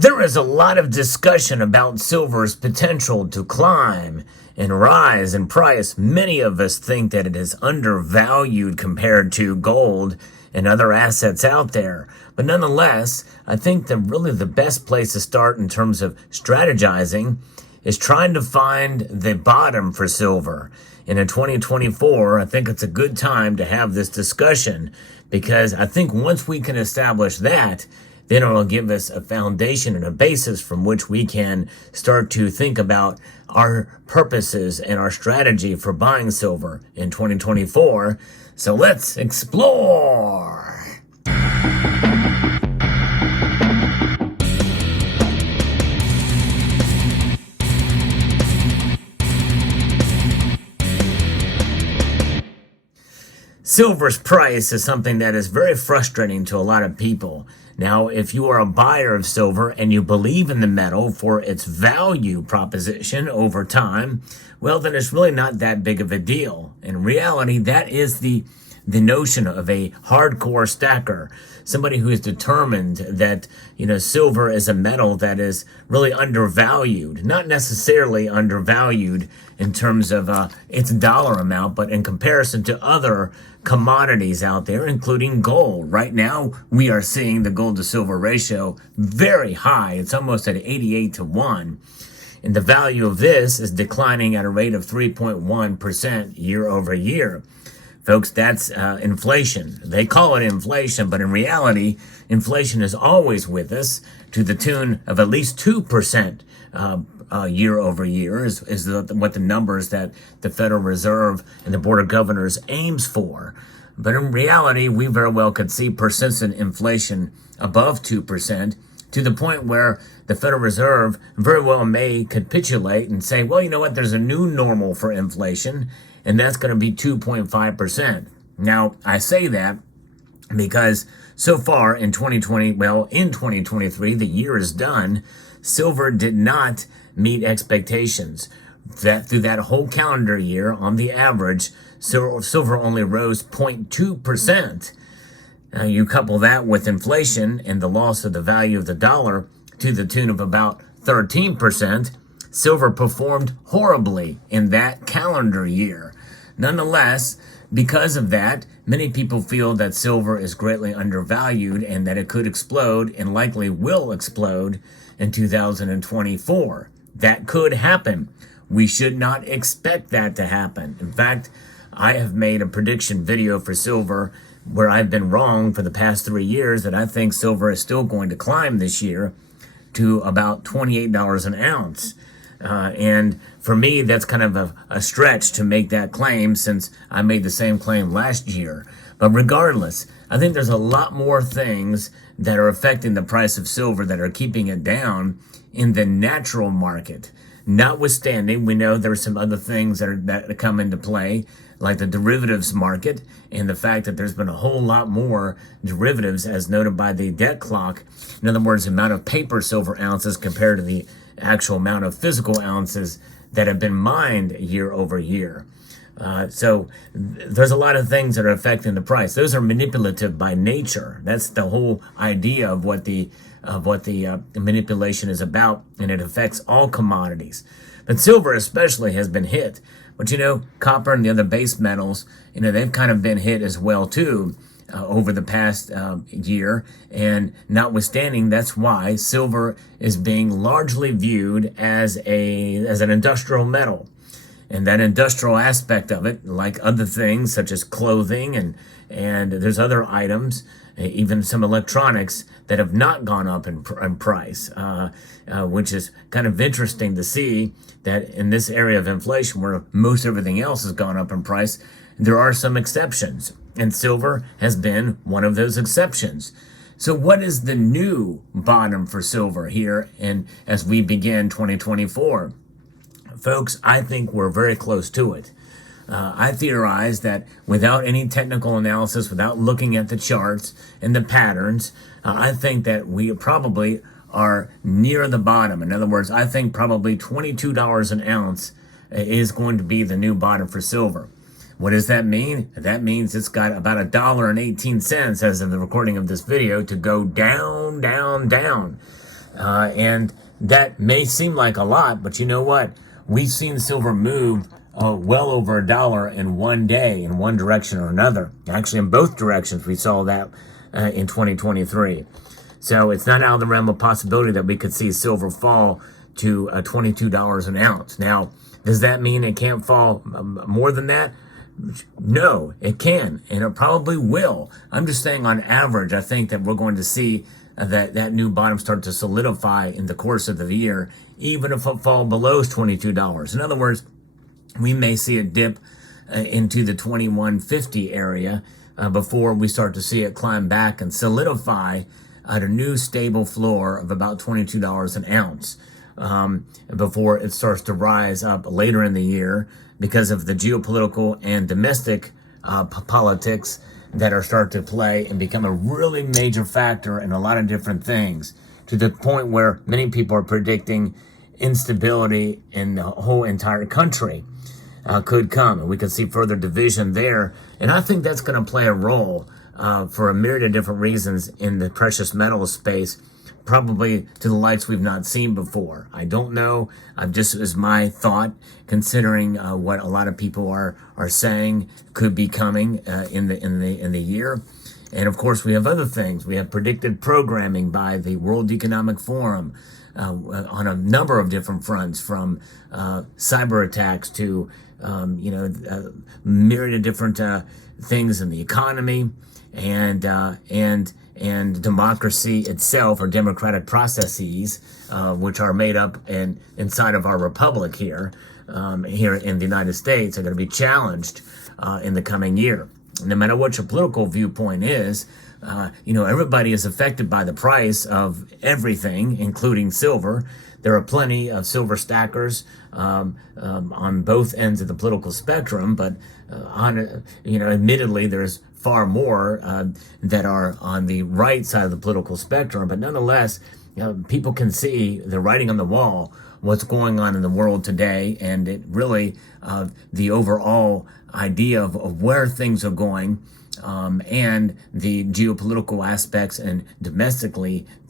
There is a lot of discussion about silver's potential to climb and rise in price. Many of us think that it is undervalued compared to gold and other assets out there. But nonetheless, I think that really the best place to start in terms of strategizing is trying to find the bottom for silver. And in 2024, I think it's a good time to have this discussion because I think once we can establish that, then it'll give us a foundation and a basis from which we can start to think about our purposes and our strategy for buying silver in 2024. So let's explore. Silver's price is something that is very frustrating to a lot of people. Now, if you are a buyer of silver and you believe in the metal for its value proposition over time, well, then it's really not that big of a deal. In reality, that is the notion of a hardcore stacker, somebody who is determined that, silver is a metal that is really undervalued, not necessarily undervalued in terms of its dollar amount, but in comparison to other commodities out there, including gold. Right now, we are seeing the gold to silver ratio very high. It's almost at 88 to 1. And the value of this is declining at a rate of 3.1% year over year. Folks, that's inflation. They call it inflation, but in reality, inflation is always with us to the tune of at least 2% year over year is what the numbers that the Federal Reserve and the Board of Governors aims for. But in reality, we very well could see persistent inflation above 2% to the point where the Federal Reserve very well may capitulate and say, well, you know what, there's a new normal for inflation, and that's going to be 2.5%. Now, I say that because so far in 2023, the year is done, silver did not meet expectations. That through that whole calendar year, on the average, silver only rose 0.2%. Now you couple that with inflation and the loss of the value of the dollar to the tune of about 13%, silver performed horribly in that calendar year. Nonetheless, because of that, many people feel that silver is greatly undervalued and that it could explode and likely will explode in 2024. That could happen. We should not expect that to happen. In fact, I have made a prediction video for silver where I've been wrong for the past 3 years that I think silver is still going to climb this year to about $28 an ounce. And for me, that's kind of a stretch to make that claim since I made the same claim last year. But regardless, I think there's a lot more things that are affecting the price of silver that are keeping it down in the natural market. Notwithstanding, we know there are some other things that come into play, like the derivatives market and the fact that there's been a whole lot more derivatives as noted by the debt clock. In other words, the amount of paper silver ounces compared to the actual amount of physical ounces that have been mined year over year. So there's a lot of things that are affecting the price. Those are manipulative by nature. That's the whole idea of what the manipulation is about, and it affects all commodities. But silver especially has been hit. But copper and the other base metals, they've kind of been hit as well too over the past year. And notwithstanding, that's why silver is being largely viewed as an industrial metal. And that industrial aspect of it, like other things such as clothing and there's other items, even some electronics that have not gone up in price, which is kind of interesting to see that in this area of inflation where most everything else has gone up in price, there are some exceptions. And silver has been one of those exceptions. So what is the new bottom for silver here as we begin 2024? Folks, I think we're very close to it. I theorize that without any technical analysis, without looking at the charts and the patterns, I think that we probably are near the bottom. In other words, I think probably $22 an ounce is going to be the new bottom for silver. What does that mean? That means it's got about $1.18 as of the recording of this video to go down, down, down. And that may seem like a lot, but you know what? We've seen silver move well over $1 in one day in one direction or another. Actually, in both directions, we saw that in 2023. So it's not out of the realm of possibility that we could see silver fall to $22 an ounce. Now, does that mean it can't fall more than that? No, it can, and it probably will. I'm just saying on average, I think that we're going to see that new bottom start to solidify in the course of the year, even if it falls below $22. In other words, we may see a dip into the 2150 area before we start to see it climb back and solidify at a new stable floor of about $22 an ounce before it starts to rise up later in the year because of the geopolitical and domestic politics that are starting to play and become a really major factor in a lot of different things, to the point where many people are predicting instability in the whole entire country could come, and we could see further division there. And I think that's going to play a role for a myriad of different reasons in the precious metals space, probably to the lights we've not seen before. I don't know. Just as my thought, considering what a lot of people are saying could be coming in the year. And of course, we have other things. We have predicted programming by the World Economic Forum on a number of different fronts, from cyber attacks to myriad of different things in the economy and democracy itself, or democratic processes, which are made up inside of our republic here in the United States, are going to be challenged in the coming year. No matter what your political viewpoint is, everybody is affected by the price of everything, including silver. There are plenty of silver stackers on both ends of the political spectrum, but admittedly, there's far more that are on the right side of the political spectrum. But nonetheless, people can see the writing on the wall, what's going on in the world today, and it really the overall idea of where things are going. And the geopolitical aspects and the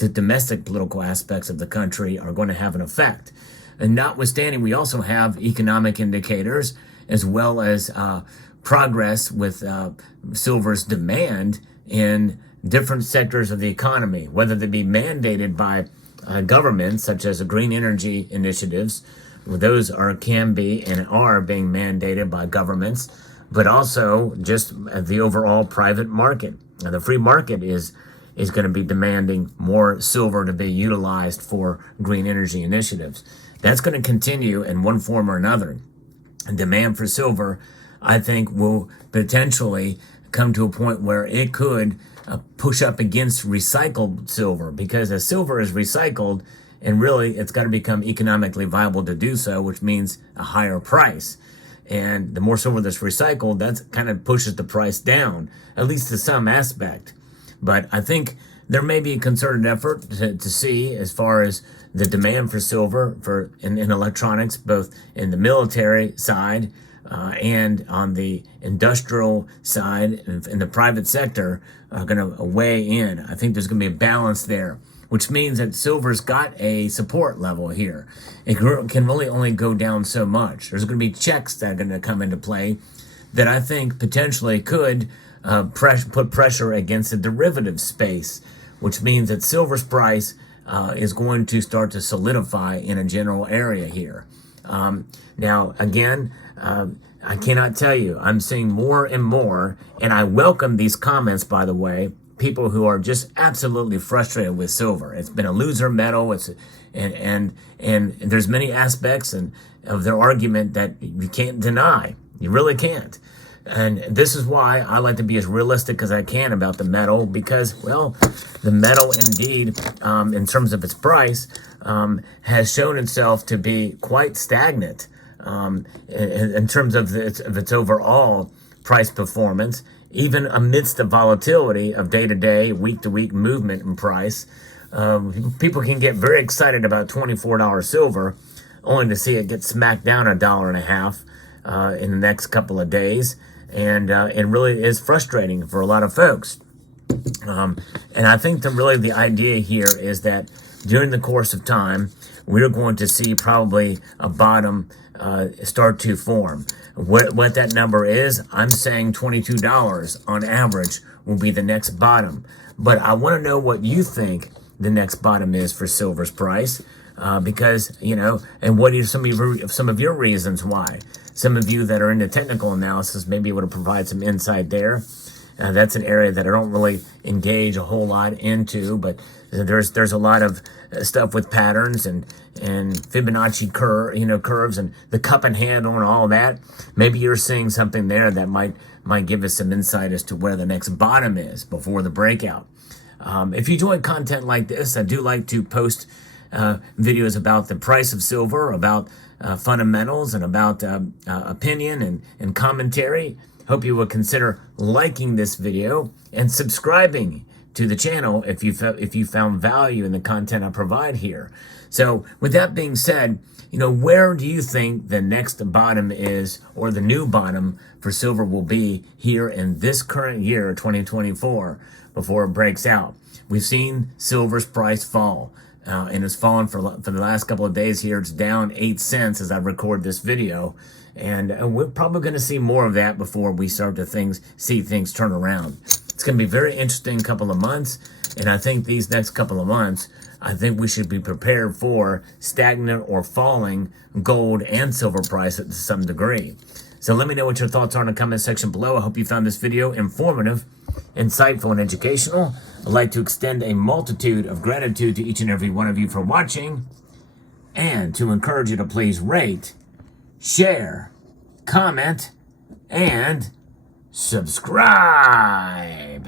domestic political aspects of the country are going to have an effect. And notwithstanding, we also have economic indicators as well as progress with silver's demand in different sectors of the economy, whether they be mandated by governments such as the green energy initiatives. Those can be and are being mandated by governments, but also just the overall private market. Now, the free market is going to be demanding more silver to be utilized for green energy initiatives. That's going to continue in one form or another. And demand for silver, I think, will potentially come to a point where it could push up against recycled silver, because as silver is recycled, and really it's got to become economically viable to do so, which means a higher price. And the more silver that's recycled, that kind of pushes the price down, at least to some aspect. But I think there may be a concerted effort to see, as far as the demand for silver in electronics, both in the military side and on the industrial side, in the private sector, are going to weigh in. I think there's going to be a balance there, which means that silver's got a support level here. It can really only go down so much. There's going to be checks that are going to come into play that I think potentially could put pressure against the derivative space, which means that silver's price is going to start to solidify in a general area here. Now, again, I cannot tell you, I'm seeing more and more, and I welcome these comments, by the way, people who are just absolutely frustrated with silver. It's been a loser metal. And there's many aspects of their argument that you can't deny. You really can't. And this is why I like to be as realistic as I can about the metal, because, well, the metal indeed, in terms of its price, has shown itself to be quite stagnant in terms of its overall price performance, even amidst the volatility of day-to-day, week-to-week movement in price. People can get very excited about $24 silver, only to see it get smacked down $1.50 in the next couple of days. And it really is frustrating for a lot of folks. And I think the idea here is that during the course of time, we're going to see probably a bottom start to form. What that number is, I'm saying $22 on average will be the next bottom. But I want to know what you think the next bottom is for silver's price, because, and what are some of your reasons why? Some of you that are into technical analysis may be able to provide some insight there. That's an area that I don't really engage a whole lot into, but there's a lot of stuff with patterns and Fibonacci curves and the cup and handle and all that. Maybe you're seeing something there that might give us some insight as to where the next bottom is before the breakout. If you enjoy content like this, I do like to post videos about the price of silver, about fundamentals, and about opinion and commentary. Hope you will consider liking this video and subscribing to the channel if you found value in the content I provide here. So with that being said, where do you think the next bottom is, or the new bottom for silver will be here in this current year, 2024, before it breaks out? We've seen silver's price fall, and it's fallen for the last couple of days here. It's down 8 cents as I record this video. And we're probably going to see more of that before we start to see things turn around. It's going to be a very interesting couple of months. And I think these next couple of months, I think we should be prepared for stagnant or falling gold and silver prices to some degree. So let me know what your thoughts are in the comment section below. I hope you found this video informative, insightful, and educational. I'd like to extend a multitude of gratitude to each and every one of you for watching, and to encourage you to please rate, share, comment, and subscribe.